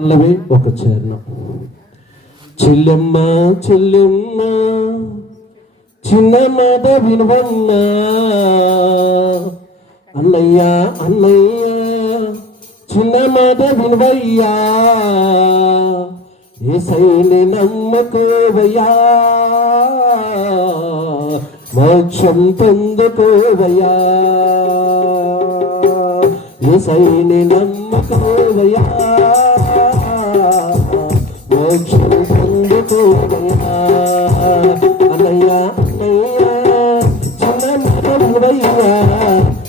అల్లవి ఒక చరణం. చెల్లెమ్మ చెల్లెమ్మ చిన్న మాట వినవన్నా, అన్నయ్య అన్నయ్య చిన్న మాట వినవయ్యా, యేసయ్యని నమ్ముకోవయ్యా, మోక్షం పొందుకోవయ్యా, యేసయ్యని నమ్ముకోవయ్యా, మోక్షం పొందుకోవయ్యా. అన్నయ్య అన్నయ్య చిన్న మాట వినవయ్యా,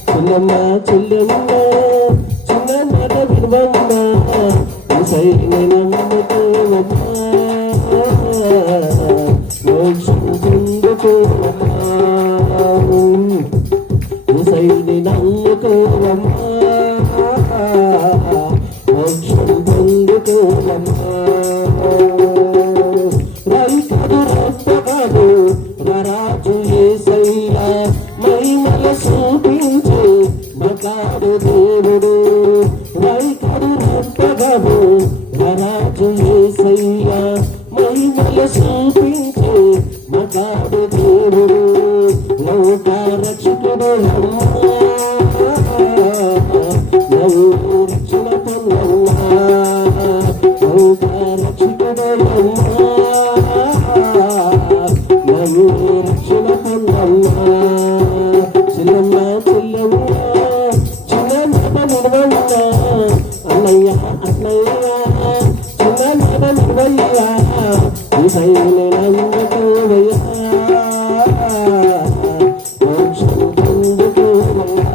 చెల్లెమ్మ చెల్లెమ్మ చిన్న మాట వినవన్నా, యేసయ్యని నమ్ముకోవయ్యా, మోక్షం పొందుకోవయ్యా, యేసయ్యని నమ్ముకోవయ్యా, మోక్షం పొందుకోవయ్యా. రైతుడు రప్పగాడు రాజు యేసయ్యా, మహిమల చూపించే మగాడు దేవుడు. రైతుడు రప్పగాడు రాజు యేసయ్యా, మహిమల చూపించే మగాడు దేవుడు. లోక రక్షకుడు రక్షణ పొందన్నా, లోక రక్షకుడు రక్షణ పొందన్నా. చెల్లెమ్మ చెల్లెమ్మ చిన్న మాట నిలవయ్యా, అన్నయ్య అన్నయ్య చిన్న మాట నిలవయ్యా, యేసయ్యని నమ్ముకోవయ్యా, మోక్షం పొందుకోవయ్యా.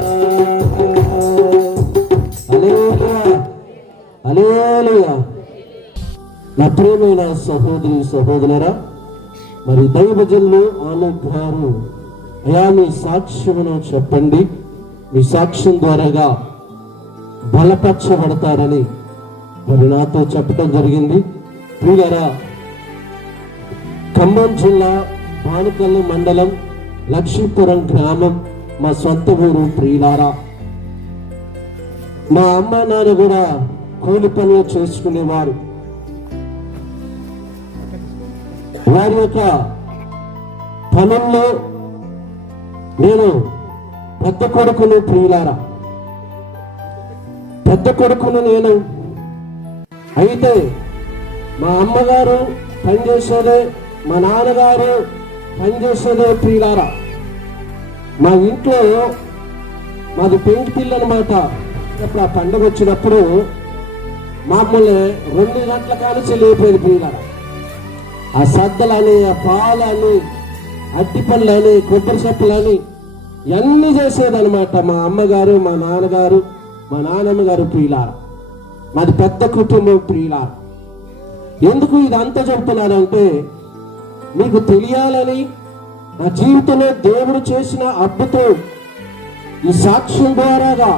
హల్లెలూయా. నా ప్రియమైన సహోదరి సహోదరులారా, మరి దైవజనులు ఆనందారు అయా మీ సాక్ష్యమును చెప్పండి, మీ సాక్ష్యం ద్వారాగా బలపరచబడతారని మరి నాతో చెప్పడం జరిగింది. ప్రియులారా, ఖమ్మం జిల్లా పానకల్లు మండలం లక్ష్మీపురం గ్రామం మా సొంత ఊరు. ప్రియులారా, మా అమ్మ నాన్న కూడా కూలి పనులు చేసుకునేవారు. వారి యొక్క పనుల్లో నేను పెద్ద కొడుకును. ప్రియులారా, పెద్ద కొడుకును నేను. అయితే మా అమ్మగారు పనిచేసేదే, మా నాన్నగారు పనిచేసేదే. ప్రియులారా, మా ఇంట్లో మాది పెంకిటిల్లు అనమాట. అప్పుడు ఆ పండుగ వచ్చినప్పుడు మామూలు 2 గంటల కానించి లేపోయేది. ప్రియులారా, ఆ సద్దలని, ఆ పాలని, అట్టి పళ్ళని, కొబ్బరి చెప్పులని ఇవన్నీ చేసేదనమాట మా అమ్మగారు, మా నాన్నగారు, మా నాన్నమ్మ గారు. ప్రియులారా, మాది పెద్ద కుటుంబం. ప్రియులారా, ఎందుకు ఇదంతా చెప్తున్నానంటే మీకు తెలియాలని, నా జీవితంలో దేవుడు చేసిన అద్భుతం ఈ సాక్ష్యం ద్వారాగా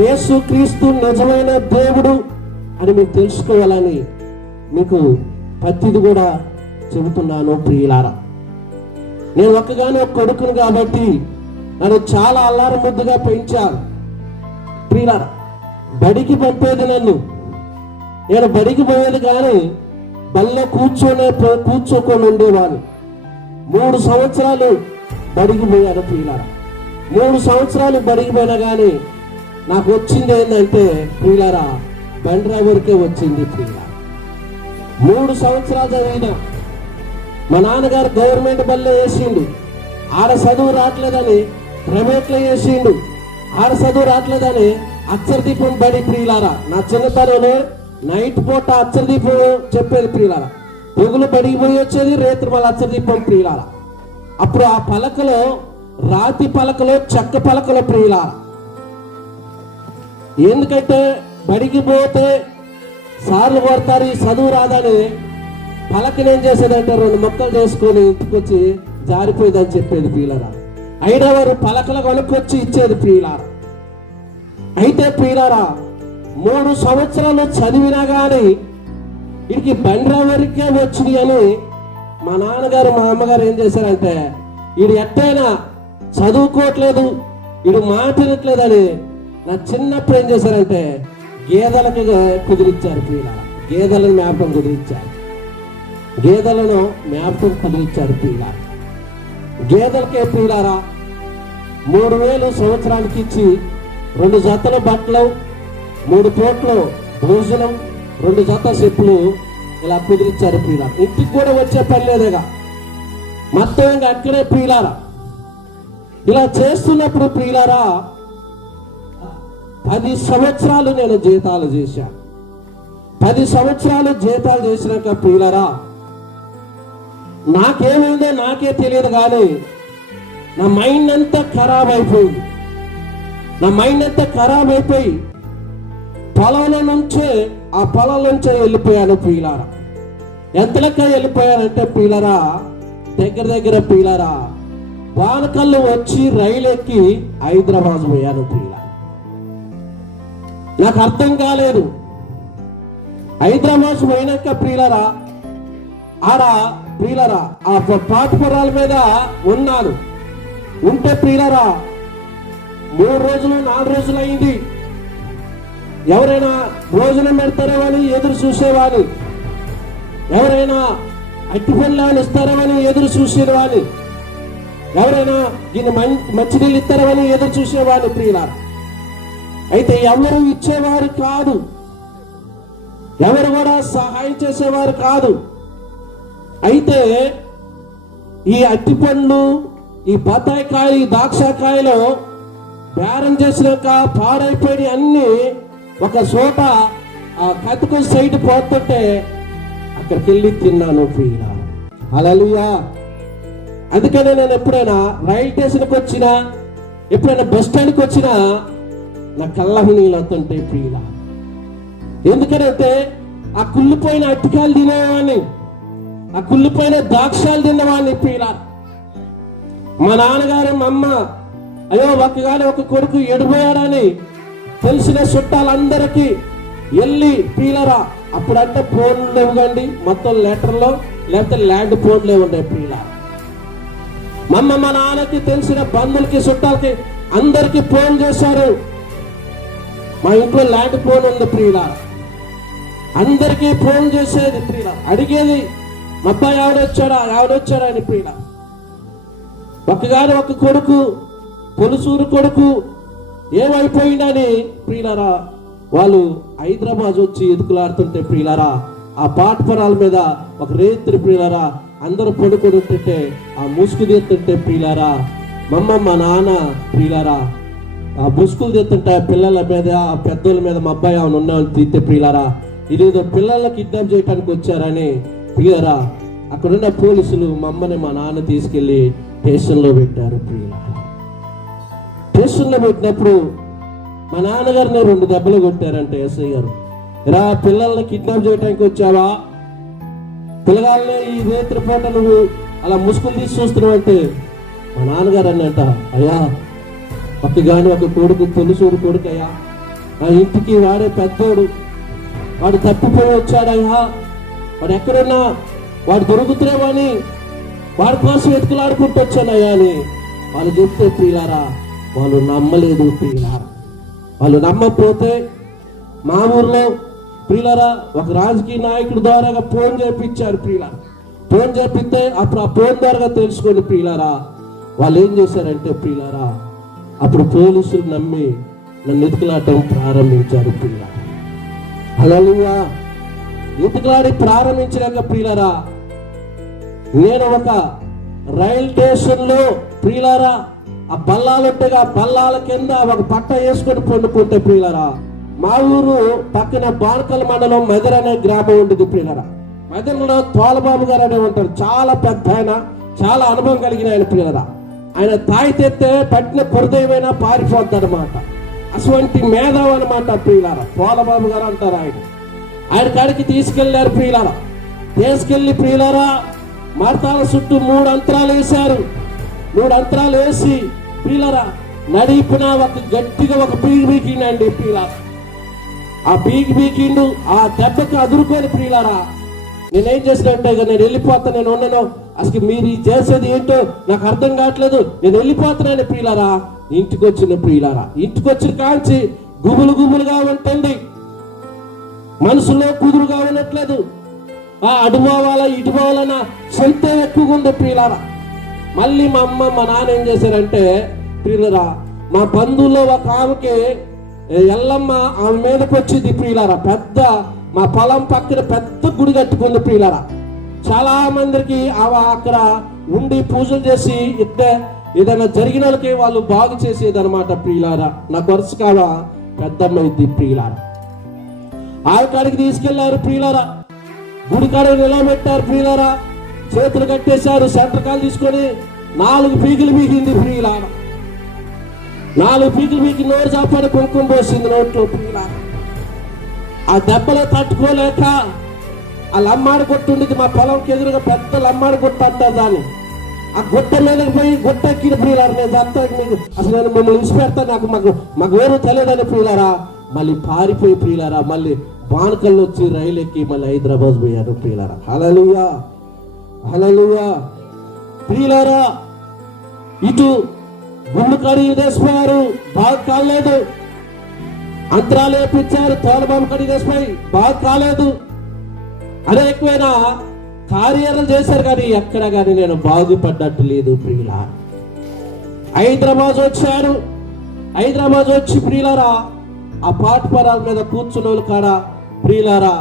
యేసుక్రీస్తు నిజమైన దేవుడు అని మీరు తెలుసుకోవాలని మీకు ప్రతిది కూడా చెబుతున్నాను. ప్రియులారా, నేను ఒక్కగానే ఒక కొడుకును కాబట్టి నన్ను చాలా అల్లారు ముద్దుగా పెంచాను. ప్రియులారా, బడికి పంపేది నన్ను. నేను బడికి పోయేది కానీ బల్లో కూర్చోకొని ఉండేవాడు. 3 సంవత్సరాలు బడికి పోయాను. ప్రియులారా, 3 సంవత్సరాలు బడికి పోయినా కానీ నాకు వచ్చింది ఏంటంటే ప్రియులారా, బండ్రా వరకే వచ్చింది. ప్రియులారా, 3 సంవత్సరాలు చదివిన మా నాన్నగారు గవర్నమెంట్ బల్లో వేసిండు. ఆడ చదువు రావట్లేదని ప్రైవేట్లో వేసిండు. ఆడ చదువు రావట్లేదని అక్షరదీపం బడి. ప్రియులారా, నా చిన్నతనంలో నైట్ పూట అక్షరదీపం చెప్పేది. ప్రియులారా, పొగులు బడికి పోయి వచ్చేది, రేత్రి మళ్ళీ అక్షరదీపం. ప్రియులారా, అప్పుడు ఆ పలకలో రాతి పలకలో, చెక్క పలకలో. ప్రియులారా, ఎందుకంటే బడికి పోతే సార్లు కొడతారు, ఈ చదువు రాదని పలకని ఏం చేసేదంటే 2 మొక్కలు చేసుకొని ఇంటికొచ్చి జారిపోయిందని చెప్పేది. ప్రియులారా, అయినా వారు పలకలు కొనుక్కొచ్చి ఇచ్చేది. ప్రియులారా, అయితే ప్రియులారా 3 సంవత్సరాలు చదివినా కానీ వీడికి బండ్రా వరకే వచ్చింది అని మా నాన్నగారు, మా అమ్మగారు ఏం చేశారంటే వీడు ఎట్టయినా చదువుకోవట్లేదు, వీడు మాట వినట్లేదని నా చిన్నప్పుడు ఏం చేశారంటే గేదెలకు కుదిరించారు ప్రియులారా. గేదెలను మేపం కుదిరించారు. గేదెలను మేపం కుదిరించారు ప్రియులారా. గేదెలకే ప్రియులారా 3,000 సంవత్సరానికి ఇచ్చి 2 జతల బట్టలు, 3 పూట్లు భోజనం, 2 జత చెప్పులు ఇలా కుదిరించారు ప్రియులారా. ఇంటికి కూడా వచ్చే పని లేదుగా, మొత్తం ఇంకా అక్కడే ప్రియులారా. ఇలా చేస్తున్నప్పుడు ప్రియులారా 10 సంవత్సరాలు నేను జీతాలు చేశాను. 10 సంవత్సరాలు జీతాలు చేసినాక ప్రియులారా నాకేమైందో నాకే తెలియదు, కానీ నా మైండ్ అంతా ఖరాబ్ అయిపోయింది. నా మైండ్ అంతా ఖరాబ్ అయిపోయి పొలంలో నుంచే వెళ్ళిపోయాను ప్రియులారా. ఎంత లెక్క వెళ్ళిపోయానంటే ప్రియులారా, దగ్గర ప్రియులారా వానకల్లు వచ్చి రైలు ఎక్కి హైదరాబాద్ పోయాను ప్రియులారా. నాకు అర్థం కాలేదు. హైదరాబాద్ పోయినాక ప్రియులారా ఆడ ప్రియులారా ఆ ప్లాట్ఫారాల మీద ఉన్నాను. ఉంటే ప్రియులారా 3 రోజులు 4 రోజులు అయింది. ఎవరైనా భోజనం పెడతారో అని ఎదురు చూసేవాడు, ఎవరైనా అట్టిపళ్ళు ఇస్తారో అని ఎదురు చూసేవాడు, ఎవరైనా దీన్ని మంచినీళ్ళు ఇస్తారో అని ఎదురు చూసేవాడు ప్రియులారా. అయితే ఎవరు ఇచ్చేవారు కాదు, ఎవరు కూడా సహాయం చేసేవారు కాదు. అయితే ఈ అట్టిపండ్లు, ఈ బత్తాయికాయలు, ఈ దాక్షాకాయలు బేరం చేసినాక పాడైపోయి అన్ని ఒక చోట ఆ కతుకు సైడ్ పోతుంటే అక్కడికి వెళ్ళి తిన్నాను ప్రియులారా. హల్లెలూయా. అందుకనే నేను ఎప్పుడైనా రైల్ స్టేషన్కి వచ్చినా, ఎప్పుడైనా బస్ స్టాండ్కి వచ్చినా నా కళ్ళకు నీళ్ళు వస్తుంటాయి ప్రియులారా. ఎందుకంటే ఆ కుళ్ళిపోయిన అట్టికాయలు తినేవాడిని, ఆ కుళ్ళిపోయిన ద్రాక్షాలు తిన్నవాడిని ప్రియులారా. మా నాన్నగారు మా అమ్మ అయ్యో ఒక కొడుకు ఎడిపోయాడని తెలిసిన చుట్టాలందరికీ వెళ్ళి ప్రియులారా, అప్పుడంటే ఫోన్లు లేవుగండి, మొత్తం లెటర్లో లేకపోతే ల్యాండ్ ఫోన్లే ఉన్నాయి ప్రియులారా. మా అమ్మ మా నాన్నకి తెలిసిన బంధువులకి చుట్టాలకి అందరికి ఫోన్ చేశారు. మా ఇంట్లో ల్యాండ్ ఫోన్ ఉంది ప్రియులారా. అందరికీ ఫోన్ చేసేది ప్రియులారా, అడిగేది మా అబ్బాయి ఎవడొచ్చాడా అని ప్రియులారా. ఒక కొడుకు పొలుసూరు కొడుకు ఏమైపోయిందని ప్రియులారా వాళ్ళు హైదరాబాద్ వచ్చి ఎదుకులాడుతుంటే ప్రియులారా, ఆ ప్లాట్ఫారాల మీద ఒక రేత్రి ప్రియులారా అందరూ పడుకొని ఉంటుంటే ఆ ముసుగు తీస్తుంటే ప్రియులారా మా నాన్న ప్రియులారా ఆ ముసుగులు తీస్తుంటే పిల్లల మీద, ఆ పెద్దోళ్ళ మీద మా అబ్బాయి అవును ఉన్నామని తీస్తే ప్రియులారా ఇదేదో పిల్లల్ని కిడ్నాప్ చేయడానికి వచ్చారని ప్రియులారా అక్కడున్న పోలీసులు మా అమ్మని మా నాన్న తీసుకెళ్లి స్టేషన్లో పెట్టారు ప్రియులారా. స్టేషన్లో పెట్టినప్పుడు మా నాన్నగారిని 2 దెబ్బలు కొట్టారంటే ఎస్ఐ గారు. రా పిల్లల్ని కిడ్నాప్ చేయడానికి వచ్చావా, పిల్లగాళ్ళని ఈ రేత్రి పూట నువ్వు అలా ముసుగులు తీసి చూస్తున్నావు అంటే మా నాన్నగారు అన్నట, అయ్యా ఒక కొడుకు తొలిసూరు కొడుకు అయ్యా, ఆ ఇంటికి వాడే పెద్దోడు, వాడు తప్పిపోయి వచ్చాడయ్యా, వాడు ఎక్కడున్నా వాడు దొరుకుతున్నామని వాడి కోసం ఎత్తుకులాడుకుంటూ వచ్చానయ్యా అని వాళ్ళు చెప్తే ప్రియులారా వాళ్ళు నమ్మలేదు ప్రియులారా. వాళ్ళు నమ్మకపోతే మా ఊర్లో ప్రియులారా ఒక రాజకీయ నాయకుడి ద్వారా ఫోన్ చేయించారు ప్రియులారా. ఫోన్ చేపిస్తే అప్పుడు ఆ ఫోన్ ద్వారా తెలుసుకోండి ప్రియులారా వాళ్ళు ఏం చేశారంటే ప్రియులారా అప్పుడు పోలీసులు నమ్మి నన్ను ఎత్తుకులాడటం ప్రారంభించారు ప్రియులారా. హల్లెలూయా. ఎత్తుకులాడి ప్రారంభించినాక ప్రియులారా నేను ఒక రైల్ స్టేషన్ లో ప్రియులారా ఆ బల్లాలు ఉంటేగా బల్లాల కింద ఒక పట్ట వేసుకొని పండుకుంటే ప్రియులారా మా ఊరు పక్కన బాణకల్ మండలం మెదర్ అనే గ్రామం ఉంటుంది ప్రియులారా. మెదర్లో తోలబాబు గారు అనే ఉంటారు, చాలా పెద్ద ఆయన, చాలా అనుభవం కలిగిన ఆయన ప్రియులారా. ఆయన తాయితెత్తే పట్టిన పొరదయమైనా పారిపోద్ది అనమాట. అటువంటి మేధావు అనమాట ప్రియులారా. తోలబాబు గారు అంటారు ఆయన కాడికి తీసుకెళ్లారు ప్రియులారా. తీసుకెళ్లి ప్రియులారా మార్తాల చుట్టూ 3 అంతరాలు వేశారు. 3 అంతరాలు వేసి ప్రియులారా నడిపిన ఒక గట్టిగా ఒక బీగి బీకిండండి ప్రియులారా. ఆ బీకిండు ఆ దెబ్బకి అదురుకొని ప్రియులారా నేనేం చేసినట్టే నేను వెళ్ళిపోతాను, నేను ఉన్నాను, అసలు మీరు చేసేది ఏంటో నాకు అర్థం కావట్లేదు, నేను వెళ్ళిపోతున్నాను ప్రియులారా. ఇంటికి వచ్చిన ప్రియులారా ఇంటికి వచ్చిన కాంచి గుబులుగా ఉంటుంది. మనసులో కుదురుగా ఉండట్లేదు. అటు పోవాలా ఇటు పోవాలన్న సొంత ఎక్కువగా ఉంది ప్రియులారా. మళ్ళీ మా అమ్మ మా నాన్న ఏం చేశారంటే ప్రియులరా, మా బంధువుల్లో ఒక ఆమెకి ఎల్లమ్మ ఆమె మీదకి వచ్చింది ప్రియులారా. పెద్ద మా పొలం పక్కన పెద్ద గుడి కట్టుకుంది ప్రియులారా. చాలా మందికి అక్కడ ఉండి పూజలు చేసి ఏదైనా జరిగిన వాళ్ళకి వాళ్ళు బాగు చేసేది అనమాట ప్రియులారా. నాకు వరుస కావ పెద్దమ్మ ఇది ప్రియులారా. కాడికి తీసుకెళ్లారు ప్రియులారా. గుడి కాడ నిలబెట్టారు ప్రియులారా. చేతులు కట్టేశారు. సెంటర్ కాలు తీసుకొని 4 పీకులు పీకింది ప్రియులారా. 4 పీకులు పీకి నోరు చాపని కుంకుమ పోసింది నోట్లో ప్రియులారా. ఆ దెబ్బలో తట్టుకోలేక ఆ లమ్మాడి గుట్ట ఉండేది మా పొలంకి ఎదురుగా పెద్ద లమ్మాడి గుట్ట అంటారు దాన్ని. ఆ గుట్ట మీదకి పోయి గుట్ట ఎక్కిన ప్రియులారా. నేను అంతా మీకు అసలు నేను మిమ్మల్ని ఇచ్చిపెడతాను, మాకు వేరు తెలియదని ప్రియులారా. మళ్ళీ పారిపోయి ప్రియులారా, మళ్ళీ బాణకల్లో వచ్చి రైలు ఎక్కి మళ్ళీ హైదరాబాద్ పోయారు ప్రియులారా. హల్లెలూయా, హల్లెలూయా ప్రియులారా. ఇటు గుండు కడిగి వేసిపోయారు, బాగా కాలేదు. అంతరాలు వేపించారు, తోలబాబు కడిగి వేసిపోయి బాగా కాలేదు. అనేకమైన కార్యాలు చేశారు కానీ ఎక్కడ కానీ నేను బాగుపడ్డట్టు లేదు ప్రియులా. హైదరాబాద్ వచ్చారు. హైదరాబాద్ వచ్చి ప్రియులారా ఆ పాటపరాల మీద కూర్చున్న వాళ్ళు కాడ ప్రియులారా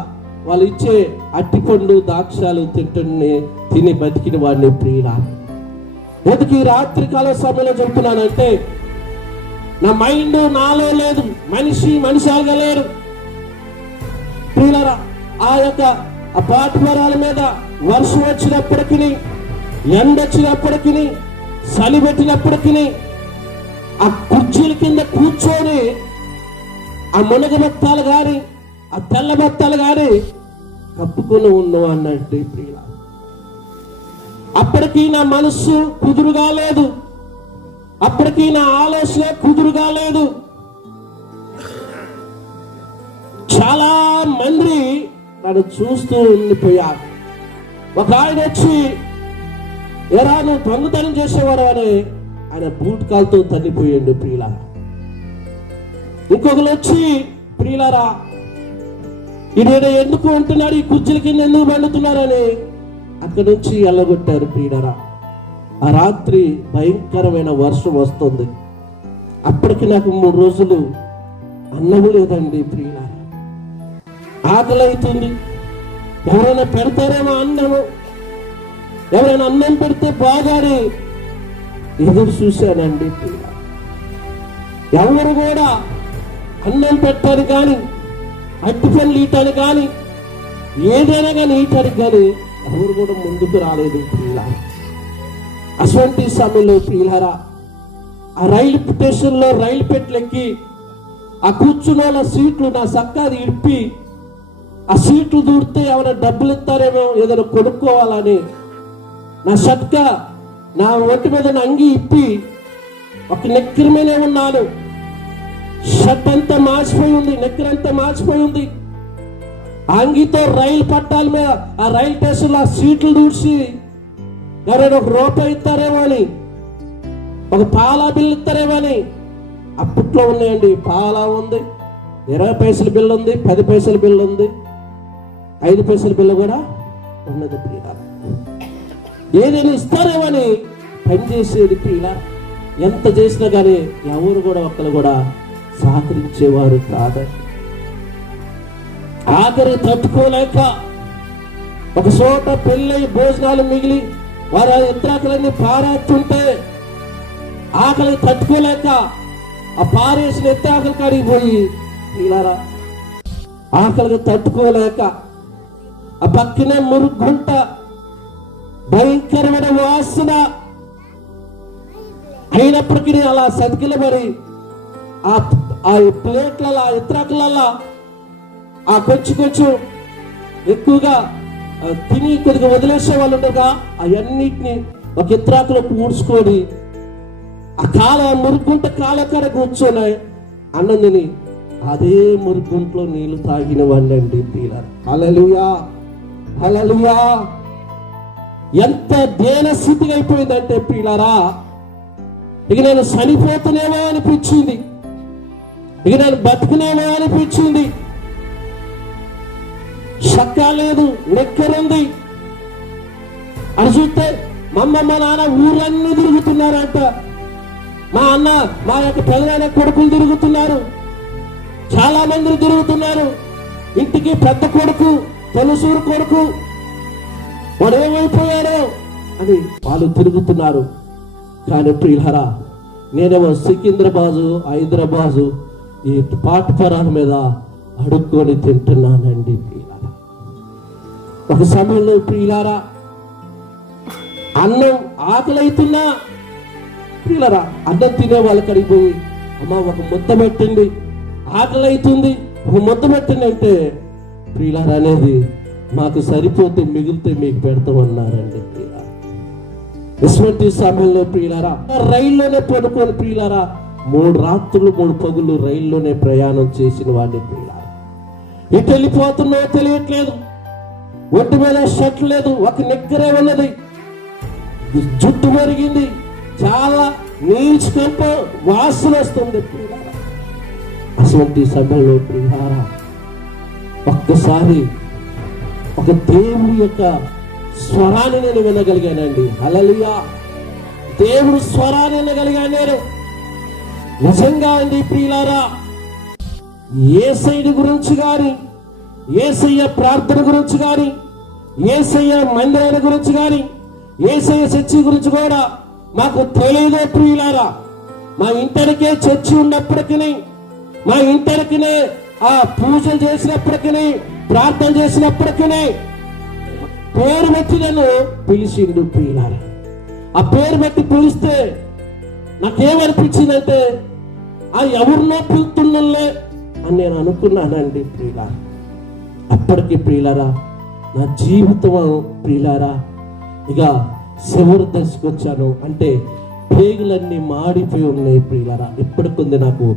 వాళ్ళు ఇచ్చే అట్టిపండు ద్రాక్షాలు తిని బతికిన వాడిని ప్రియులా. ఎందుకు ఈ రాత్రి కాల సమయంలో చెప్తున్నానంటే నా మైండ్ నాలో లేదు, మనిషిగా లేరు ప్రియులారా. ఆ యొక్క ఆ పాటపరాల మీద వర్షం వచ్చినప్పటికీ, ఎండ వచ్చినప్పటికీ, చలి పెట్టినప్పటికీ ఆ కుర్చీల కింద కూర్చొని ఆ మునగ బత్తాలు కానీ ఆ తెల్ల బత్తాలు కానీ కప్పుకొని ఉన్నావు అన్నట్టు ప్రియుల. అప్పటికీ నా మనస్సు కుదురుగా లేదు, అప్పటికీ నా ఆలోచన కుదురుగా లేదు. చాలా మంది నన్ను చూస్తూ ఉండిపోయారు. ఒక ఆయన వచ్చి ఎరా నువ్వు దొంగతనం చేసేవాడు అని ఆయన బూట్ కాలుతో తన్నిపోయాడు ప్రియుల. ఇంకొకరు వచ్చి ప్రియులారా ఈయన ఎందుకు అంటున్నాడు, ఈ కుర్చీల కింద ఎందుకు పండుతున్నారని అక్కడి నుంచి ఎల్లగొట్టారు ప్రియులారా. ఆ రాత్రి భయంకరమైన వర్షం వస్తుంది. అప్పటికి నాకు 3 రోజులు అన్నము లేదండి ప్రియులారా. ఆకలి అవుతుంది. ఎవరైనా పెడతారేమో అన్నము, ఎవరైనా అన్నం పెడితే బాగానే ఎదురు చూశానండి ప్రియులారా. ఎవరు కూడా అన్నం పెట్టాను కానీ, అట్టి పనులు ఈటానికి కానీ, ఏదైనా కానీ ఈటానికి కానీ ఎవరు కూడా ముందుకు రాలేదు ప్రియులారా. అటువంటి సమయంలో ప్రియులారా ఆ రైలు స్టేషన్లో రైలు పెట్టెక్కి ఆ కూర్చున్న సీట్లు నా సక్కాది ఇప్పి ఆ సీట్లు దూరితే ఏమైనా డబ్బులు ఇస్తారేమో ఏదైనా కొనుక్కోవాలని నా షట్క నా ఒంటి మీద అంగి ఇప్పి ఒక నెక్కరి మీదే ఉన్నాను. షర్ట్ అంతా మార్చిపోయి ఉంది, నెక్కరంతా మార్చిపోయి ఉంది. అంగితో రైలు పట్టాల మీద ఆ రైలు స్టేషన్లో ఆ సీట్లు దూడ్చి ఎవరైనా ₹1 ఇస్తారేమో అని, ఒక పాలా బిల్లు ఇస్తారేమో అని. అప్పట్లో ఉన్నాయండి, పాలా ఉంది, 20 పైసల బిల్లు ఉంది, 10 పైసల బిల్లు ఉంది, 5 పైసల బిల్లు కూడా ఉన్నది ప్రియులారా. ఏదైనా ఇస్తారేమో అని పనిచేసేది ప్రియులారా. ఎంత చేసినా కానీ ఎవరు కూడా ఒక్కరు కూడా సహకరించేవారు కాదు. ఆఖరి తట్టుకోలేక ఒక చోట పెళ్ళి భోజనాలు మిగిలి వారు ఇతరాకులన్నీ పారేస్తుంటే ఆకలి తట్టుకోలేక ఆ పారేసిన ఇతరాకులు కాడికి పోయి ప్రియులారా ఆకలికి తట్టుకోలేక ఆ పక్కనే మురుగుంట భయంకరమైన వాసన అయినప్పటికీ అలా సతికిలబడి ఆ ప్లేట్లలో ఆ ఇతరాకులలో ఆ కొంచెం ఎక్కువగా తిని కొద్దిగా వదిలేసే వాళ్ళు ఉండగా అవన్నిటిని ఒక ఇతరాకులో పూడ్చుకొని ఆ మురుగుంట కాలకాడ కూర్చొని అన్నం తిని అదే మురుగుంట్లో నీళ్లు తాగిన వాళ్ళండి ప్రియులారా. హల్లెలూయా, హల్లెలూయా. ఎంత దేన స్థితిగా అయిపోయిందంటే ప్రియులారా, ఇక నేను చనిపోతునేమో అనిపించింది, ఇక నేను బతుకునేమో అనిపించింది. షక్కా లేదు, నెక్కరుంది. అని చూస్తే మా నాన్న ఊరన్నీ తిరుగుతున్నారంట. మా అన్న, మా యొక్క పెదనాన్న కొడుకులు తిరుగుతున్నారు, చాలా మంది తిరుగుతున్నారు. ఇంటికి పెద్ద కొడుకు, తొలసూరు కొడుకు, వాడు ఏమైపోయారో అని వాళ్ళు తిరుగుతున్నారు. కానీ ప్రియులారా, నేనేమో సికింద్రాబాదు, హైదరాబాదు ఈ ప్లాట్ఫారాల మీద అడుక్కొని తింటున్నానండి ప్రియులారా. ఒక సమయంలో ప్రియులారా, అన్నం ఆకలి అవుతున్నా ప్రియులారా, అన్నం తినే వాళ్ళకి అడిగిపోయి, అమ్మ ఒక ముద్ద పెట్టండి, ఆకలి అవుతుంది, ఒక ముద్ద పెట్టండి అంటే ప్రియులారా అనేది, మాకు సరిపోతే మిగిలితే మీకు పెడతామన్నారండి ప్రియులారా. ఇటువంటి సమయంలో ప్రియులారా, రైల్లోనే పడుకొని ప్రియులారా 3 రాత్రులు 3 పగులు రైల్లోనే ప్రయాణం చేసిన వాడిని ప్రియులారా. ఎటు వెళ్ళిపోతున్నో తెలియట్లేదు, ఒంటి మీద షర్ట్ లేదు, ఒక నిక్కరే ఉన్నది, జుట్టు పెరిగింది, చాలా నీల్చుకంప వాసన వస్తుంది ప్రియులారా. అటువంటి సమయంలో ప్రియులారా, ఒక్కసారి ఒక దేవుడి యొక్క స్వరాన్ని నేను వినగలిగానండి. హల్లెలూయా, దేవుడు స్వరాన్ని వినగలిగాను నేను. నిజంగా అండి ప్రియులారా, యేసయ్య గురించి కానీ, యేసయ్య ప్రార్థన గురించి కానీ, యేసయ్య మందిరాల గురించి కానీ, యేసయ్య చర్చి గురించి కూడా మాకు తెలియదు ప్రియులారా. మా ఇంటరికే చర్చి ఉన్నప్పటికీ, మా ఇంటరికినే ఆ పూజలు చేసినప్పటికీ, ప్రార్థన చేసినప్పటికీ పేరు బట్టి నన్ను పిలిచిండు ప్రియులారా. ఆ పేరు బట్టి పిలిస్తే నాకేమనిపించిందంటే, ఆ ఎవరినో పిలుతున్నలే అని నేను అనుకున్నానండి ప్రియులారా. అప్పటికి ప్రియులారా, నా జీవితం ప్రియులారా ఇక చివరి దశకు వచ్చాను. అంటే పేగులన్నీ మాడిపోయి ఉన్నాయి ప్రియులారా. ఇప్పటికుంది నాకు.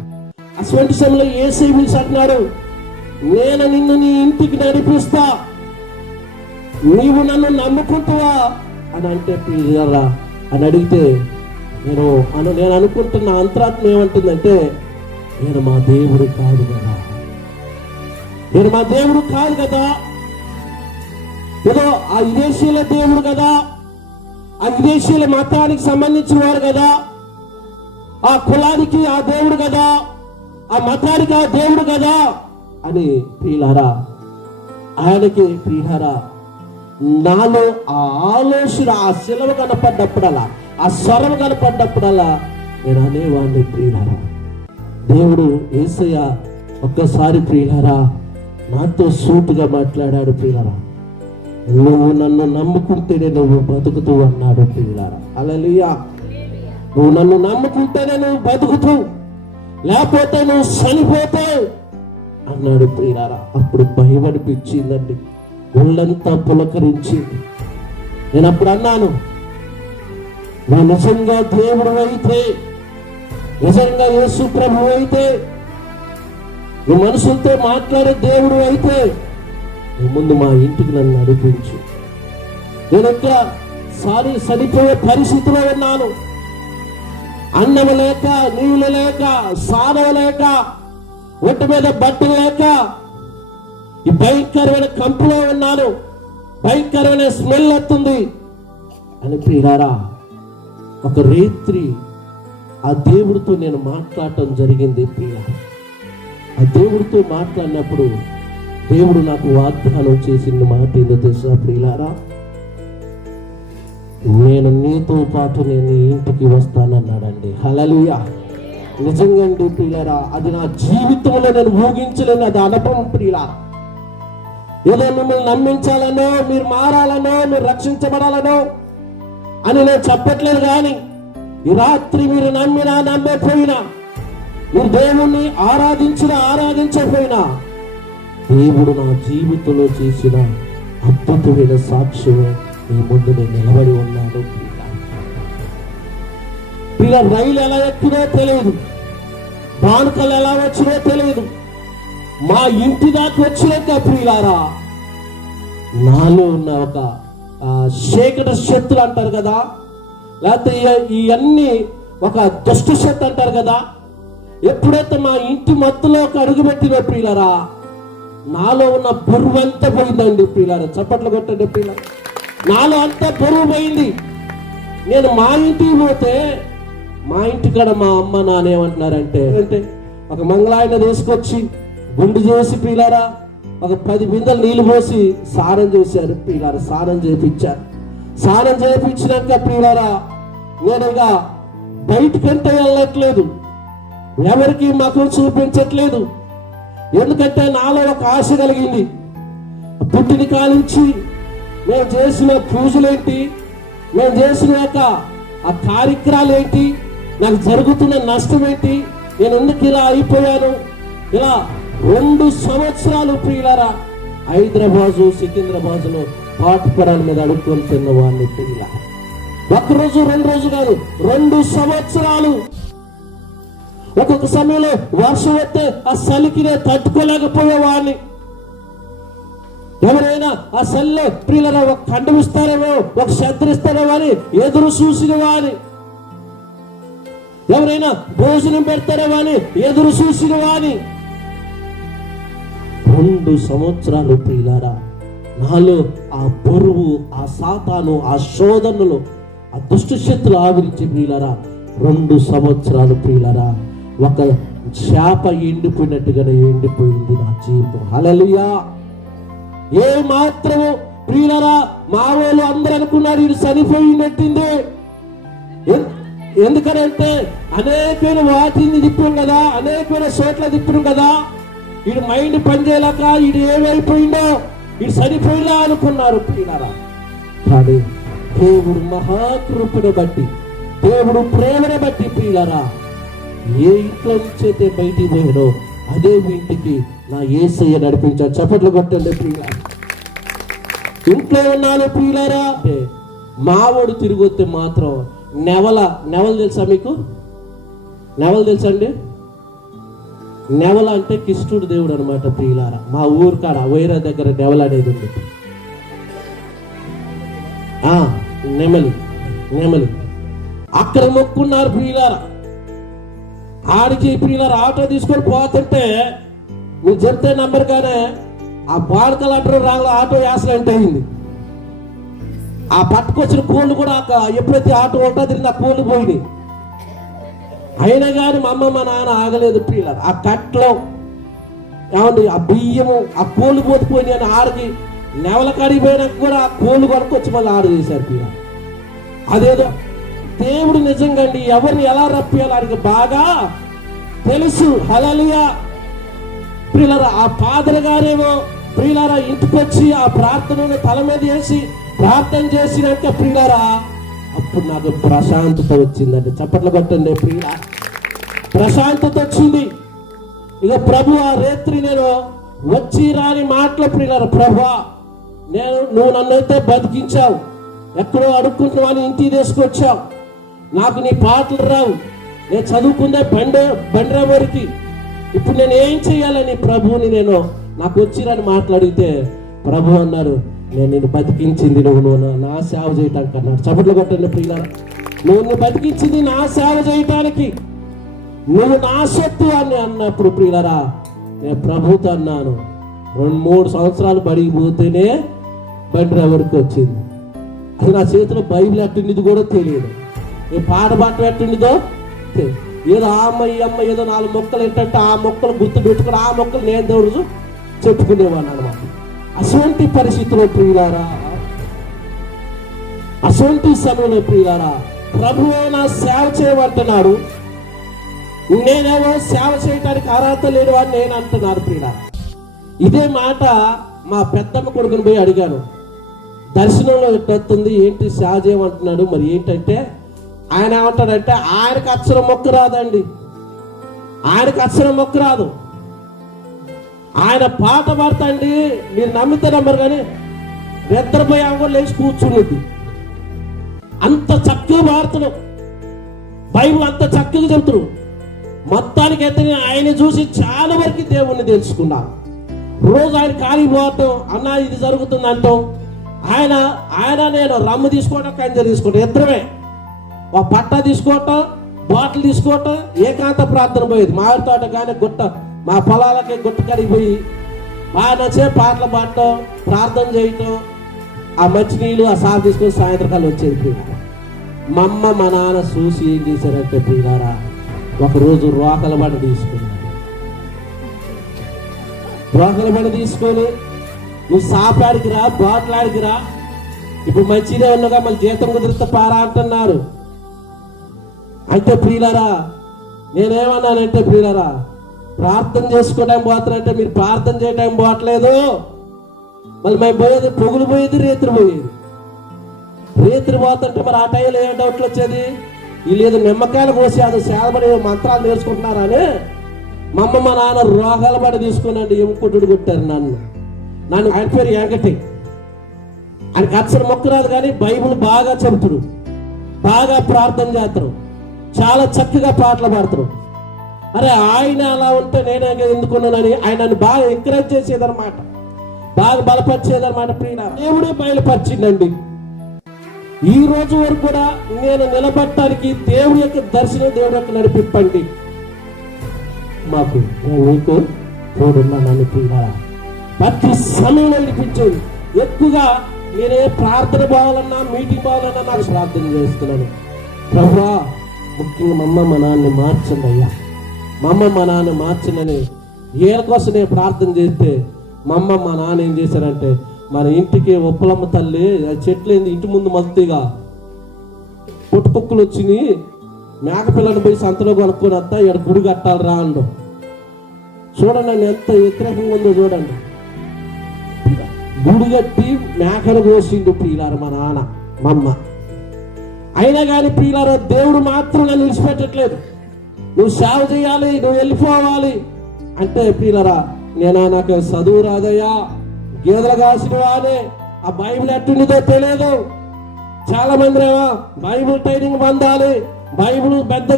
అటువంటి సమయంలో యేసయ్య పిలిచి అంటున్నాడు, నేను నిన్ను నీ ఇంటికి నడిపిస్తా, నీవు నన్ను నమ్ముకుంటావా అని అంటే ప్రియులారా అని అడిగితే, నేను అనుకుంటున్న అంతరాత్మ ఏమంటుందంటే, నేను మా దేవుడు కాదు కదా, నేను మా దేవుడు కాదు కదా, ఏదో ఆ విదేశీయుల దేవుడు కదా, ఆ విదేశీయుల మతానికి సంబంధించిన వారు కదా, ఆ కులానికి ఆ దేవుడు కదా, ఆ మతానికి ఆ దేవుడు కదా అని ప్రియులారా, ఆయనకి ప్రియులారా నాలో ఆ ఆలోచన, ఆ శిలవ కనపడ్డప్పుడల్లా, ఆ స్వరం కనపడ్డప్పుడల్లా నేను అనేవాడిని ప్రియులారా. దేవుడు యేసయ్య ఒక్కసారి ప్రియులారా నాతో సూటుగా మాట్లాడాడు ప్రియులారా. నువ్వు నన్ను నమ్ముకుంటేనే నువ్వు బతుకుతూ అన్నాడు ప్రియులారా. హల్లెలూయా. నువ్వు నన్ను నమ్ముకుంటేనే నువ్వు బతుకుతూ, లేకపోతే నువ్వు చనిపోతావు అన్నాడు ప్రియులారా. అప్పుడు భయం అనిపించిందండి, ఒళ్ళంతా పులకరించింది. నేను అప్పుడు అన్నాను, నువ్వు నిజంగా దేవుడు అయితే, నిజంగా యేసు ప్రభు అయితే, నువ్వు మనుషులతో మాట్లాడే దేవుడు అయితే, నువ్వు ముందు మా ఇంటికి నన్ను నడిపించు. నేను ఒక్కసారి చనిపోయే పరిస్థితిలో ఉన్నాను. అన్నం లేక, నీళ్లు లేక, సాధన లేక, ఒంటి మీద బట్టలు లేక, ఈ భయంకరమైన కంపులో ఉన్నాను, భయంకరమైన స్మెల్ వస్తుంది అని ప్రియులారా ఒక రాత్రి ఆ దేవుడితో నేను మాట్లాడటం జరిగింది ప్రియులారా. ఆ దేవుడితో మాట్లాడినప్పుడు దేవుడు నాకు వాగ్దానం చేసిన మాట ఏదో తెలుసా ప్రియులారా, నేను నీతో పాటు నేను ఈ ఇంటికి వస్తానన్నాడండి. హల్లెలూయా. నిజంగా అండి ప్రియులారా, అది నా జీవితంలో నేను ఊహించలేను. అది అనుభవం ప్రియులారా. ఏదో మిమ్మల్ని నమ్మించాలనో, మీరు మారాలనో, మీరు రక్షించబడాలనో అని నేను చెప్పట్లేదు. కానీ ఈ రాత్రి మీరు నమ్మినా నమ్మకపోయినా, మీరు దేవుణ్ణి ఆరాధించకపోయినా, దేవుడు నా జీవితంలో చేసిన అద్భుతమైన సాక్ష్యమే మీ ముందు నేను నిలబడి ఉన్నాడు. పిల్ల రైలు ఎలా ఎక్కినో తెలియదు, బాణకలు ఎలా వచ్చినో తెలియదు, మా ఇంటి దాకా వచ్చినాక ప్రియులారా నాలో ఉన్న ఒక చీకటి శక్తులు అంటారు కదా, లేకపోతే ఇవన్నీ ఒక దుష్ట శక్తి అంటారు కదా, ఎప్పుడైతే మా ఇంటి మత్తులో ఒక అడుగుపెట్టిన ప్రియులారా నాలో ఉన్న బరువు అంతా పోయిందండి ప్రియులారా. చప్పట్లు కొట్టండి ప్రియులారా. నాలో అంతా బరువు పోయింది. నేను మా ఇంటికి పోతే మా ఇంటికాడ మా అమ్మ నాన్న ఏమంటున్నారంటే ఒక మంగళాయన తీసుకొచ్చి గుండు చేసి ప్రియులారా ఒక 10 బిందెలు నీళ్లు పోసి స్నానం చేశారు ప్రియులారా. స్నానం చేయించారు. స్నానం చేయించినాక ప్రియులారా నేనుగా బయటకంటే వెళ్ళట్లేదు, ఎవరికి ముఖం చూపించట్లేదు. ఎందుకంటే నాలో ఒక ఆశ కలిగింది. పుట్టిన కాలించి మేము చేసిన పూజలేంటి, మేము చేసిన యొక్క ఆ కార్యక్రమాలు ఏంటి, నాకు జరుగుతున్న నష్టం ఏంటి, నేను ఎందుకు ఇలా అయిపోయాను. ఇలా 2 సంవత్సరాలు ప్రియులారా హైదరాబాదు సికింద్రాబాద్లో పాటుపడాల మీద అడుక్కొని తిన్నవాడిని ప్రియుల. 1 రోజు 2 రోజు కాదు, 2 సంవత్సరాలు. ఒక్కొక్క సమయంలో వర్షం వస్తే ఆ చలికి నేను తట్టుకోలేకపోయేవాడిని. ఎవరైనా ఆ చలిలో ప్రియులరా ఒక ఖండం ఇస్తారేమో, ఒక శ్రద్ధ ఇస్తారేమో అని ఎదురు చూసిన వాడిని. ఎవరైనా భోజనం పెడతారేమో అని ఎదురు చూసిన వాడిని. 2 సంవత్సరాలు ప్రియులారా నాలో ఆ బరువు, ఆ సాతాను, ఆ శోధనలు, ఆ దుష్ట శక్తులు ఆవరించి ప్రియులారా 2 సంవత్సరాలు ప్రియులారా ఒక చేప ఎండిపోయినట్టుగానే ఎండిపోయింది నా జీవితం. హల్లెలూయా. ఏ మాత్రము ప్రియులారా మా వాళ్ళు అందరూ అనుకున్నారు ఇది చనిపోయినట్టుంది. ఎందుకనంటే అనేకమైన వాటిని తిప్పాం కదా, అనేకమైన చోట్ల తిప్పాం కదా, వీడు మైండ్ పనిచేయలేక వీడు ఏమైపోయిందో, వీడు చనిపోయినా అనుకున్నారు ప్రియులారా. కానీ దేవుడు మహాకృపను బట్టి, దేవుడు ప్రేమను బట్టి ప్రియులారా ఏ ఇంట్లో నుంచి అయితే బయటికి పోయాడో అదే ఇంటికి నా యేసయ్య నడిపించాడు. చప్పట్లు కొట్టండి ప్రియులారా. ఇంట్లో ఉన్నాను ప్రియులారా అంటే మావాడు తిరిగి వస్తే మాత్రం నెవలు తెలుసా మీకు? నెవలు తెలుసా అండి? నెవల అంటే కిష్టుడు దేవుడు అనమాట ప్రియులారా. మా ఊరు కాడ వైరా దగ్గర నెవల అనేది ఉంది. నెమలి అక్కడ మొక్కున్నారు ప్రియులారా. ఆడికి ప్రియులారా ఆటో తీసుకొని పోతుంటే నువ్వు చెప్తే నంబర్ కానీ ఆ బాడకలు అంటారు రాళ్ళ ఆటో యాక్సిడెంట్ అయింది. ఆ పట్టుకొచ్చిన కోళ్ళు కూడా ఎప్పుడైతే ఆటో ఉంటుంది నా కోళ్ళు పోయినాయి. అయినా కానీ మా అమ్మ మా నాన్న ఆగలేదు ప్రియులారా. ఆ కట్లో ఏమండి ఆ బియ్యము ఆ కోళ్ళు పోతిపోయినాయి అని ఆడికి నెవల కడిగి పోయినాక కూడా ఆ కోళ్ళు కొనుక్కొచ్చి మళ్ళీ ఆడు చేశారు ప్రియులారా. అదేదో దేవుడు నిజంగా అండి ఎవరిని ఎలా రప్పియాలో ఆయనకి బాగా తెలుసు. హల్లెలూయా. ప్రియులారా ఆ ఫాదర్ గారేమో ప్రియులారా ఇంటికి వచ్చి ఆ ప్రార్థనను తల మీద వేసి ప్రార్థన చేసినాక ప్రియులారా అప్పుడు నాకు ప్రశాంతత వచ్చిందండి. చప్పట్లు కొట్టండి ప్రియులా. ప్రశాంతత వచ్చింది. ఇక ప్రభు ఆ రేత్రి నేను వచ్చి రాని మాటలు ప్రియులారా, ప్రభువా నువ్వు నన్నైతే బతికించావు, ఎక్కడో అడుక్కుంటున్నావని ఇంటికి తీసుకొచ్చావు, నాకు నీ పాటలు రావు, నేను చదువుకుందే బండ్రా వరకు, ఇప్పుడు నేను ఏం చెయ్యాలని ప్రభువుని నేను నాకు వచ్చిరని మాట్లాడితే ప్రభు అన్నారు నేను నిన్ను బతికించింది నువ్వు నా సేవ చేయటానికి అన్నాడు. చప్పట్లు కొట్టండి ప్రియులారా. నువ్వు బతికించింది నా సేవ చేయటానికి, నువ్వు నా శక్తి అని అన్నప్పుడు ప్రియులారా నేను ప్రభుతో అన్నాను 2-3 సంవత్సరాలు బడికి పోతేనే బండ్రా వరకు వచ్చింది. అది నా చేతిలో బైబిల్ ఎట్టుండిది కూడా తెలియదు, ఏ పాట ఎట్టుండిదో ఏదో ఆ అమ్మ ఈ అమ్మ ఏదో 4 మొక్కలు ఏంటంటే ఆ మొక్కలు గుర్తు పెట్టుకుని ఆ మొక్కలు నేను దేవుడు చెప్పుకునేవాడిని అనమాట. అటువంటి పరిస్థితిలో ప్రియులారా, అటువంటి సమయంలో ప్రియులారా ప్రభువే నా సేవ చేయమంటున్నాడు. నేనేమో సేవ చేయడానికి అర్హత లేని వాడిని నేను అంటున్నాను ప్రియులారా. ఇదే మాట మా పెద్దమ్మ కొడుకుని పోయి అడిగాను, దర్శనంలో ఎట్టొస్తుంది ఏంటి సేవ చేయమంటున్నాడు మరి ఏంటంటే ఆయన ఏమంటాడంటే ఆయనకు అక్షరం మొక్క రాదండి, ఆయనకు అక్షరం మొక్క రాదు. ఆయన పాట పాడతాండి, మీరు నమ్మితే నమ్మరు కానీ నిద్రపోయి కూడా లేచి కూర్చున్నది. అంత చక్కగా పాడుతున్నాం, బైబిల్ అంత చక్కగా చెబుతున్నాం. మొత్తానికి అయితే ఆయన చూసి చాలా వరకు దేవుణ్ణి తెలుసుకున్నాను. రోజు ఆయన ఖాళీ పోవటం, అన్న ఇది జరుగుతుంది అంటాం. ఆయన నేను రమ్ము తీసుకోవటం కంజ తీసుకోవటం ఇద్దరమే, ఒక పట్ట తీసుకోవటం బాటిల్ తీసుకోవటం ఏకాంత ప్రార్థన పోయేది. మామిడి తోట కానీ గుట్ట మా పొలాలకి గుట్ట కడిగి పోయి బాగా నచ్చే పాటలు పాడటం, ప్రార్థన చేయటం, ఆ మంచినీళ్ళు ఆ సాగు తీసుకొని సాయంత్రకాలం వచ్చేది ప్రియులారా. మా అమ్మ మా నాన్న చూసి ఏం చేశారంటే ప్రియులారా, ఒకరోజు రోకల బండి తీసుకున్నారు. రోకల బండి తీసుకొని నువ్వు సాపాడికి రా, బాటలాడికి రా, ఇప్పుడు మంచిదే ఉన్నగా మళ్ళీ జీతం కుదిరితే పారా అంటున్నారు. అంటే ప్రియులారా నేనేమన్నానంటే ప్రియులారా, ప్రార్థన చేసుకోవడం పోతారంటే మీరు ప్రార్థన చేయడం పోవట్లేదు. మళ్ళీ మేము పోయేది పొగులు పోయేది, రేతులు పోయేది. రేతులు పోతుంటే మరి ఆ టైంలో ఏ డౌట్లు వచ్చేది, వీళ్ళు ఏదో నిమ్మకాయలు కోసి అది సేదపడి మంత్రాలు నేర్చుకుంటున్నారా అని మా అమ్మ మా నాన్న రోగాల పడి తీసుకున్నాండి. ఎముకొట్టుడు కొట్టారు నన్ను. ఆయన పేరు వెంకటి. ఆయనకి అక్షర మొక్కు రాదు కానీ బైబుల్ బాగా చెబుతాడు, బాగా ప్రార్థన చేస్తారు, చాలా చక్కగా పాటలు పాడతారు. అరే ఆయన అలా ఉంటే నేనే ఎందుకున్నానని ఆయన నన్ను బాగా ఎంకరేజ్ చేసేదన్నమాట, బాగా బలపరిచేదన్నమాట. ప్రియులారా దేవుడే బయలుపరిచిందండి. ఈ రోజు వరకు కూడా నేను నిలబడటానికి దేవుడి యొక్క దర్శనం, దేవుడి యొక్క నడిపిప్పండి మాకు. నీకు తోడున్నాను ప్రియులారా. ప్రతి సమయంలో నడిపించేది. ఎక్కువగా నేనే ప్రార్థన పోవాలన్నా, మీటింగ్ పోవాలన్నా నాకు ప్రార్థన చేస్తున్నాను. ప్రభువా ముఖ్యంగా మా అమ్మ మా నాన్నని మార్చండి అయ్యా, మా అమ్మ మా నాన్న మార్చనని ఏళ్ళ కోసం నేను ప్రార్థన చేస్తే మా అమ్మ మా నాన్న ఏం చేశారంటే, మన ఇంటికి ఉప్పలమ్మ తల్లి చెట్లు ఏంది ఇంటి ముందు మత్తుగా పుట్టుకుక్కలు వచ్చినాయి, మేకపిల్లని పోయి సంతలో కొనుక్కొని వస్తా, ఇక్కడ గుడి కట్టాలి రా అండు. చూడండి ఎంత వ్యతిరేకంగా ఉందో చూడండి. గుడి కట్టి మేకను కోసిండు ప్రియులారా మా నాన్న మా అమ్మ. అయినా కానీ ప్రియులారా దేవుడు మాత్రం నన్ను విడిచిపెట్టట్లేదు. నువ్వు సేవ చేయాలి, నువ్వు వెళ్ళిపోవాలి అంటే ప్రియులారా నాకు చదువు రాదయ్యా, గేదెలు కాసిన వాడే, ఆ బైబిల్ ఎట్టుండిదో తెలియదు. చాలా మంది ఏమో బైబిల్ ట్రైనింగ్ పొందాలి, బైబిల్ పెద్ద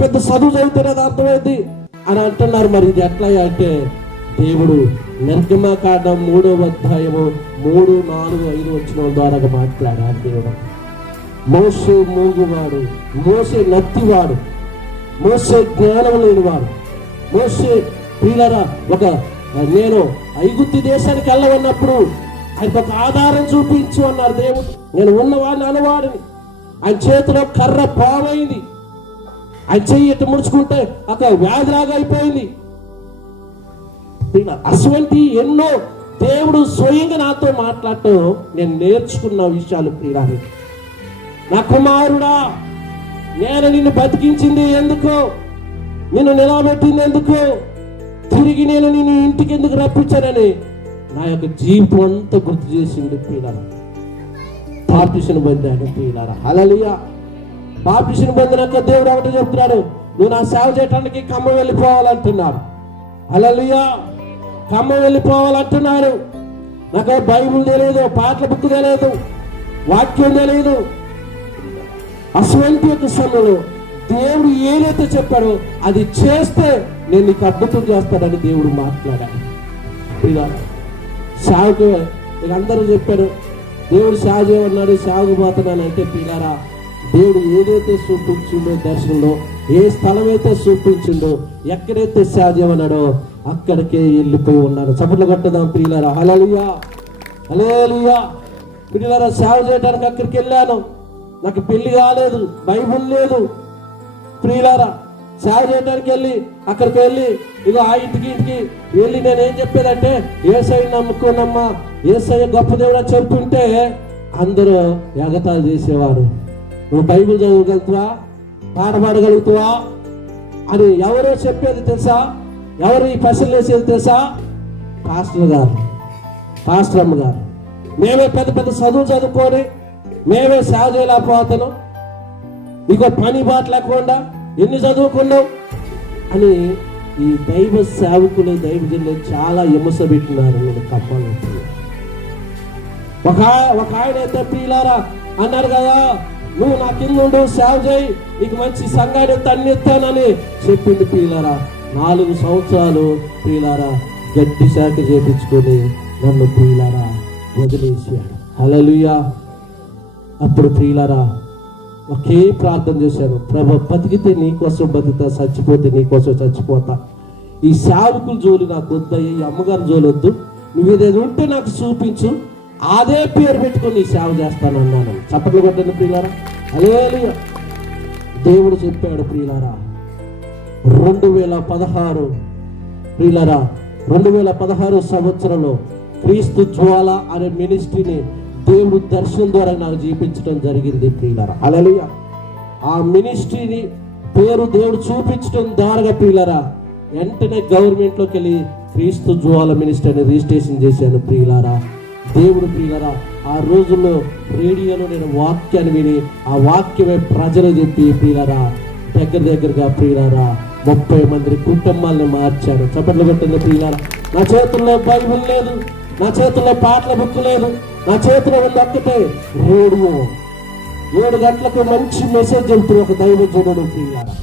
పెద్ద చదువు చదువుతున్నది అర్థమైంది అని అంటున్నారు. మరి ఇది ఎట్లా అంటే దేవుడు నిర్గమకాండం 3వ అధ్యాయము 3, 4, 5 వచనం ద్వారా మాట్లాడారు. దేవుడు మోసే మూగువాడు, మోసే నత్తివాడు, మోసే జ్ఞానం లేనివాడు, మోసే ప్రియులారా నేను ఐగుప్తు దేశానికి వెళ్ళవన్నప్పుడు ఆయనకు ఒక ఆధారం చూపించు అన్నారు దేవుడు. నేను ఉన్నవాడిని అనవాడిని. ఆయన చేతిలో కర్ర పావైంది, ఆయన చెయ్యి ఎట్టు ముడుచుకుంటే ఒక వ్యాధిలాగా అయిపోయింది. అటువంటి ఎన్నో దేవుడు స్వయంగా నాతో మాట్లాడటం నేను నేర్చుకున్న విషయాలు ప్రియులారా. నా కుమారుడా, నేను నిన్ను బతికించింది ఎందుకు, నిన్ను నిలబెట్టింది ఎందుకు, తిరిగి నేను నిన్ను ఇంటికి ఎందుకు రప్పించానని నా యొక్క జీవితం అంతా గుర్తు చేసిండు ప్రియులారా. బాప్టిసం పొందాడు ప్రియులారా. హల్లెలూయా. బాప్టిసం పొందినాక దేవుడు ఒకటి చెప్తున్నాడు, నువ్వు నా సేవ చేయడానికి ఖమ్మం వెళ్ళిపోవాలంటున్నాడు. హల్లెలూయా. ఖమ్మం వెళ్ళిపోవాలంటున్నాడు. నాకు బైబిల్ తెలియదు, పాటల బుక్ తెలియదు, వాక్యం తెలియదు. అటువంటి యొక్క సమయంలో దేవుడు ఏదైతే చెప్పాడో అది చేస్తే నేను నీకు అద్భుతం చేస్తాడని దేవుడు మాట్లాడాడు. సాగుకు ఇక అందరూ చెప్పారు, దేవుడు సేవ చేయమన్నాడు, సేవకు పోతున్నాను అంటే పిల్లారా దేవుడు ఏదైతే చూపించిండో దర్శనంలో, ఏ స్థలం అయితే చూపించిండో, ఎక్కడైతే సేవ చేయమన్నాడో అక్కడికే వెళ్ళిపోయి ఉన్నాడు. చప్పట్లు కొట్టదాం పిల్లారా. హల్లెలూయా, హల్లెలూయా. పిల్లారా సేవ చేయడానికి అక్కడికి వెళ్ళాను, నాకు పెళ్లి కాలేదు, బైబుల్ లేదు. ప్రియులారా సేవ చేయడానికి వెళ్ళి అక్కడికి వెళ్ళి ఇగో ఆ ఇంటికి వెళ్ళి నేనేం చెప్పేదంటే యేసయ్య నమ్ముకోనమ్మా, యేసయ్య గొప్ప దేవుడు అని చెప్తుంటే అందరూ ఎగతాళి చేసేవారు. నువ్వు బైబిల్ చదవగలుగుతావా, పాట పాడగలుగుతావా అని ఎవరో చెప్పేది తెలుసా, ఎవరు ఈ ప్రశ్నలు వేసేది తెలుసా, పాస్టర్ గారు, పాస్టర్ అమ్మ గారు. మేమే పెద్ద పెద్ద చదువుకొని మేమే సేవ చేయలేకపోతున్నాం, నీకు పని బాట లేకుండా ఎన్ని చదువుకున్నావు అని ఈ దైవ సేవకులు దైవజనులు చాలా విమర్శ పెట్టినారు. నేను తప్పని ఒక ఆయన అయితే ప్రియులారా అన్నాడు కదా, నువ్వు నా కింద ఉండు, సేవ చేయి, నీకు మంచి సంఘాన్ని తన్నెత్తానని చెప్పింది ప్రియులారా. 4 సంవత్సరాలు ప్రియులారా గట్టి శాఖ చేపించుకొని నన్ను ప్రియులారా వదిలేసాడు. హల్లెలూయా. అప్పుడు ప్రియులారా ఒకే ప్రార్థన చేశాను, ప్రభు బతికితే నీకోసం బతుకుతా, చచ్చిపోతే నీకోసం చచ్చిపోతా. ఈ సేవకుల జోలి నాకు వద్దయ్యా, ఈ అమ్మగారి జోలి వద్దు, నువ్వు ఏదైనా ఉంటే నాకు చూపించు, అదే పేరు పెట్టుకొని ఈ సేవ చేస్తాను అన్నాను. చప్పట్లు కొట్టండి ప్రియులారా. హల్లెలూయా. దేవుడు చెప్పాడు ప్రియులారా, 2016 ప్రియులారా, 2016 సంవత్సరంలో క్రీస్తు జ్వాల అనే మినిస్ట్రీని దేవుడు దర్శనం ద్వారా నాకు జీవించడం జరిగింది ప్రియులారా. హల్లెలూయా. ఆ మినిస్ట్రీని పేరు దేవుడు చూపించడం ద్వారా ప్రియులారా, వెంటనే గవర్నమెంట్లోకి వెళ్ళి క్రీస్తు జ్వాల మినిస్ట్రీ అని రిజిస్ట్రేషన్ చేశాను ప్రియులారా. దేవుడు ప్రియులారా, ఆ రోజుల్లో రేడియోలో నేను వాక్యాన్ని విని ఆ వాక్యమే ప్రజలు చెప్పి ప్రియులారా, దగ్గరగా ప్రియులారా 30 మంది కుటుంబాలను మార్చాను. చప్పట్లు కొట్టింది ప్రియులారా. నా చేతుల్లో బైబిల్ లేదు, నా చేతుల్లో పాటల బుక్ లేదు, నా చేతిలో ఉన్న ఒక్కటే రేడియో. 7 గంటలకు మంచి మెసేజ్ చెబుతున్న ఒక దైవజనుడు ప్రియులారా,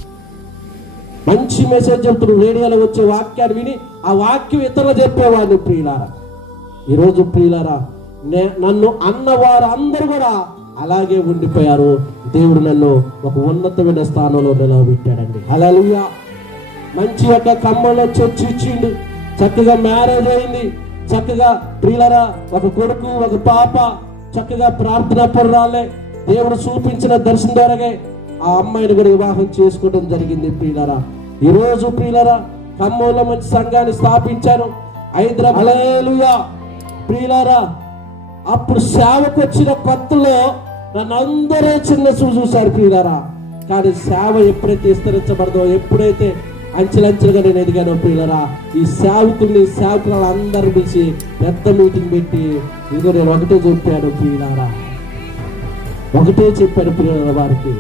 మంచి మెసేజ్ చెబుతున్న రేడియోలో వచ్చే వాక్యాన్ని విని ఆ వాక్యం ఇతరులు చెప్పేవాడిని ప్రియులారా. ఈరోజు ప్రియులారా, నన్ను అన్నవారు అందరూ కూడా అలాగే ఉండిపోయారు. దేవుడు నన్ను ఒక ఉన్నతమైన స్థానంలో నిలబెట్టాడండి. హల్లెలూయా. మంచి ఒక ఖమ్మంలో చర్చి ఇచ్చిండు, చక్కగా మ్యారేజ్ అయింది, చక్కగా ప్రియులారా ఒక కొడుకు ఒక పాప, చక్కగా ప్రార్థన పరురాలే. దేవుడు చూపించిన దర్శనం ద్వారాగే ఆ అమ్మాయిని కూడా వివాహం చేసుకోవడం జరిగింది ప్రియులారా. ఈరోజు ప్రియులారా ఖమ్మంలో మంచి సంఘాన్ని స్థాపించాను, హైదరాబాద్. హల్లెలూయా ప్రియులారా. అప్పుడు సేవకు వచ్చిన కొత్తలో నన్ను అందరూ చిన్న చూశారు ప్రియులారా. కానీ సేవ ఎప్పుడైతే విస్తరించబడదో, ఎప్పుడైతే అంచెలంచెలుగా నేను ఎదిగానో ప్రియులారా, ఈ సేవకులు అందరూ పిలిచి పెద్ద మీటింగ్ పెట్టి ఇదిగో నేను ఒకటే చెప్పాను ప్రియులారా, ఒకటే చెప్పాను ప్రియులారా వారికి.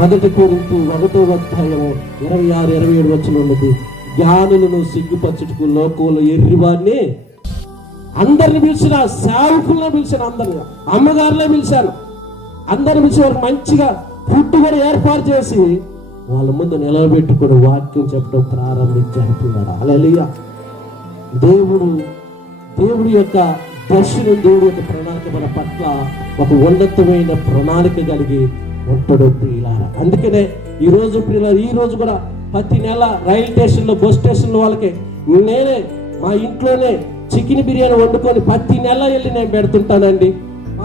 1 కొరింథీ 1వ అధ్యాయం 26, 27 వచనం ఉన్నది. జ్ఞానులను సిగ్గుపరచుటకు లోకంలో ఎర్రివాడిని అందరిని పిలిచిన, సేవకులను పిలిచాను, అందరిని అమ్మగారులే పిలిచాను, అందరిని పిలిచి వారికి మంచిగా ఫుడ్ కూడా ఏర్పాటు చేసి వాళ్ళ ముందు నిలబెట్టుకుని వాక్యం చెప్పడం ప్రారంభించారు పిల్లరా. హల్లెలూయా. దేవుడి యొక్క దర్శనం, దేవుడి యొక్క ప్రణాళిక మన పట్ల ఒక ఉన్నతమైన ప్రణాళిక కలిగి ఉంటాడు ప్రియులారా. అందుకనే ఈరోజు ప్రియులారా, ఈ రోజు కూడా ప్రతి నెల రైల్ స్టేషన్లో, బస్ స్టేషన్లో వాళ్ళకి నేనే మా ఇంట్లోనే చికెన్ బిర్యానీ వండుకొని ప్రతి నెల వెళ్ళి నేను పెడుతుంటానండి.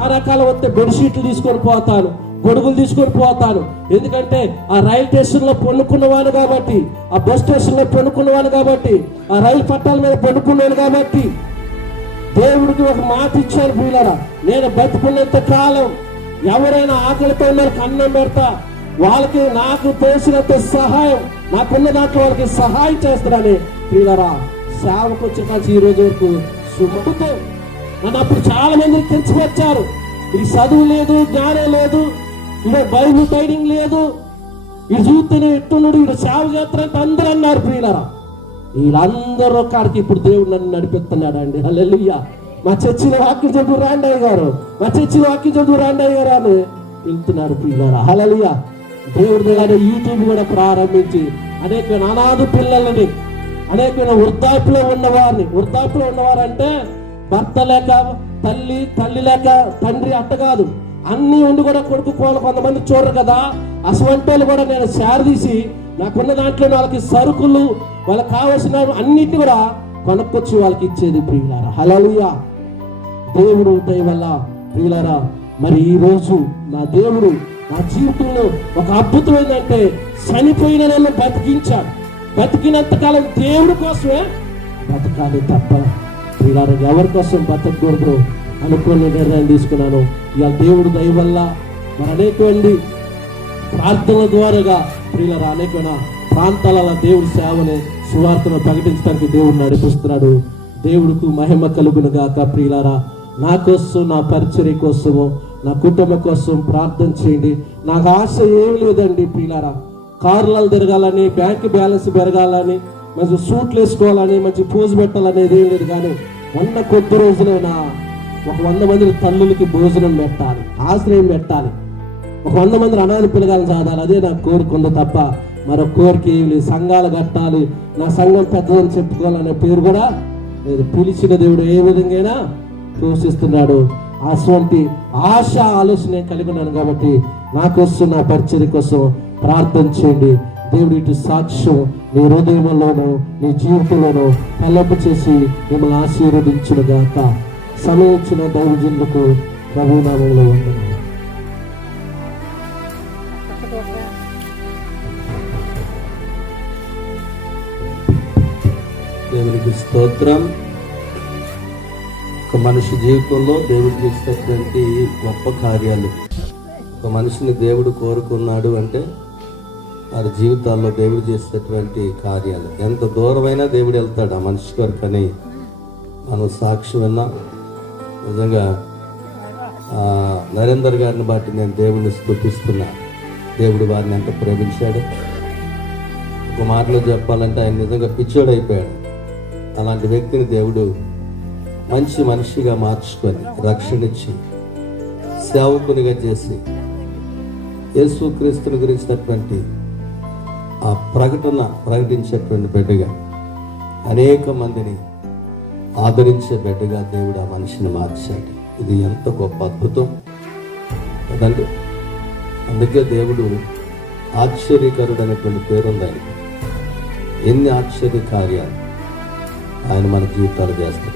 ఆ రకాల వస్తే బెడ్షీట్లు తీసుకొని పోతాను, గొడుగులు తీసుకొని పోతాను. ఎందుకంటే ఆ రైల్ స్టేషన్లో పండుకున్నవాను కాబట్టి, ఆ బస్ స్టేషన్లో పండుకున్నవాను కాబట్టి, ఆ రైలు పట్టాల మీద పండుకున్నాను కాబట్టి దేవుడికి ఒక మాట ఇచ్చాను ప్రియులారా, నేను బతుకున్నంత కాలం ఎవరైనా ఆకలితో వాళ్ళకి అన్నం పెడతా, వాళ్ళకి నాకు తోసినంత సహాయం, నాకున్న దాంట్లో వాళ్ళకి సహాయం చేస్తానని ప్రియులారా సేవకు వచ్చిన ఈ రోజు వరకు సుమటుతో నన్ను అప్పుడు చాలా మంది తెంచుకొచ్చారు. ఇది చదువు లేదు, జ్ఞానం లేదు, ఇక్కడ బైబిల్ ట్రైనింగ్ లేదు, ఇది చూస్తేనే ఎట్టున్నాడు, ఇక్కడ సేవ చేస్తారంటే అందరూ అన్నారు ప్రియులారా. వీళ్ళందరూ కాడికి ఇప్పుడు దేవుడు నన్ను నడిపిస్తున్నాడు అండి. హల్లెలూయా. మా చర్చిలో వాక్యం చదువు రాండయ్య గారు, మా చర్చిలో వాక్యం చదువు రాండయ్య గారు అని వెళ్తున్నారు ప్రియులారా. హల్లెలూయా. దేవుడి దగ్గర యూట్యూబ్ కూడా ప్రారంభించి అనేక అనాథ పిల్లలని, అనేకమైన వృద్ధాప్యలో ఉన్నవారంటే భర్త లేక తల్లి లేక తండ్రి అట్ట కాదు, అన్ని ఉండి కూడా కొడుకు కోలు కొంతమంది చూడరు కదా, అసవంటోళ్ళు కూడా నేను శారదీసి నాకున్న దాంట్లో వాళ్ళకి సరుకులు, వాళ్ళకి కావాల్సిన అన్నిటి కూడా కొనుక్కొచ్చి వాళ్ళకి ఇచ్చేది ప్రియులారా. హల్లెలూయా. దేవుడు దయ వల్ల ప్రియులారా, మరి ఈ రోజు నా దేవుడు నా జీవితంలో ఒక అద్భుతం ఏంటంటే చనిపోయిన నన్ను బతికించాడు. బతికినంత కాలం దేవుడి కోసమే బతకాలి తప్ప ప్రియులారా ఎవరి కోసం బతకూడదు అనుకునే నిర్ణయం తీసుకున్నాను. ఇక దేవుడు దయ వల్ల మరి అనేకమంది ప్రార్థనల ద్వారాగా ప్రియులారా అనేకమైన ప్రాంతాల దేవుడి సేవని సువార్తను ప్రకటించడానికి దేవుడు నడిపిస్తున్నాడు. దేవుడికి మహిమ కలుగును గాక. ప్రియులారా నా కోసం, నా పరిచర్య కోసము, నా కుటుంబం కోసం ప్రార్థన చేయండి. నాకు ఆశ ఏమి లేదండి ప్రియులారా, కార్లలో తిరగాలని, బ్యాంక్ బ్యాలెన్స్ పెరగాలని, మంచి సూట్లు వేసుకోవాలని, మంచి పోజు పెట్టాలనేది ఏం లేదు. కానీ ఉన్న కొద్ది రోజులైనా ఒక 100 మంది తల్లులకి భోజనం పెట్టాలి, ఆశ్రయం పెట్టాలి, ఒక 100 మంది అనాథ పిల్లగాలను చదవాలి, అదే నాకు కోరుకుంది తప్ప మరో కోరిక ఏమి లేదు. సంఘాలు కట్టాలి, నా సంఘం పెద్దదని చెప్పుకోవాలనే పేరు కూడా లేదు. పిలిచిన దేవుడు ఏ విధంగా పోషిస్తున్నాడు. అటువంటి ఆశ ఆలోచన కలిగి ఉన్నాను కాబట్టి నా కోసం, నా పరిచర్య కోసం ప్రార్థన చేయండి. దేవుడి ఇటు సాక్ష్యం నీ హృదయంలోనూ నీ జీవితంలోనూ తలపు చేసి మిమ్మల్ని ఆశీర్వదించును గాక. సమయించిన దైవజనులకు ప్రభునామంలో వందనాలు. దేవునికి స్తోత్రం. ఒక మనిషి జీవితంలో దేవుడు చేసేటువంటి గొప్ప కార్యాలు, ఒక మనిషిని దేవుడు కోరుకున్నాడు అంటే వారి జీవితాల్లో దేవుడు చేసేటువంటి కార్యాలు ఎంత దూరమైనా దేవుడు వెళ్తాడు ఆ మనిషి కొరకని మనం సాక్షి విన్నాం. నిజంగా నరేందర్ గారిని బట్టి నేను దేవుడిని స్తుతిస్తున్నా. దేవుడు వారిని ఎంత ప్రేమించాడు. ఒక మాటలో చెప్పాలంటే ఆయన నిజంగా పిచ్చోడు అయిపోయాడు. అలాంటి వ్యక్తిని దేవుడు మంచి మనిషిగా మార్చుకొని రక్షణించి సేవకునిగా చేసి యేసుక్రీస్తుని గురించినటువంటి ఆ ప్రకటించేటువంటి బిడ్డగా అనేక మందిని ఆదరించే బిడ్డగా దేవుడు ఆ మనిషిని మార్చాడు. ఇది ఎంత గొప్ప అద్భుతం కదండి. అందుకే దేవుడు ఆశ్చర్యకరుడు అనేటువంటి పేరుంది ఆయనకి. ఎన్ని ఆశ్చర్య కార్యాలు ఆయన మన జీవితాలు చేస్తాడు.